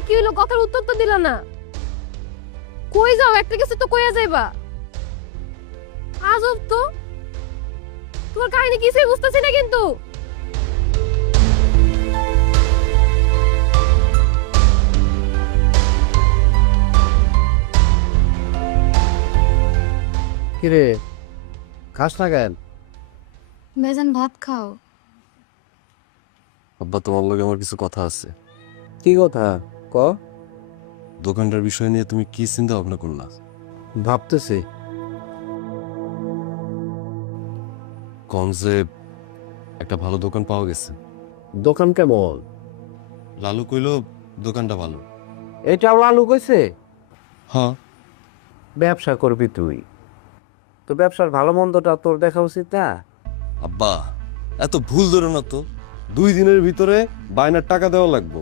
আরে কি হলো, কথার উত্তর তো দিলা না। কই যাও, একটা কিছু তো কইয়া যাইবা। আজব তো, তোমার কাহিনী কিছুই বুঝতেছি না কিন্তু। কিরে, খাস না কেন? বেজান ভাত খাও। আব্বা, তোমার লগে আমার কিছু কথা আছে। কি কথা ক? দোকানটার বিষয় নিয়ে তুমি কি চিন্তা ভাবনা করলা? ভাবতেছি। কমসে একটা ভালো দোকান পাওয়া গেছে। দোকান কেমন? লালু কইলো দোকানটা ভালো। এটাও লালু কইছে? হ্যাঁ। ব্যবসা করবি তুই, তো ব্যবসার ভালো মন্দটা তোর দেখা উচিত না? আব্বা, এত ভুল ধরো না তো। 2 দিনের ভিতরে বায়নার টাকা দেওয়া লাগবো।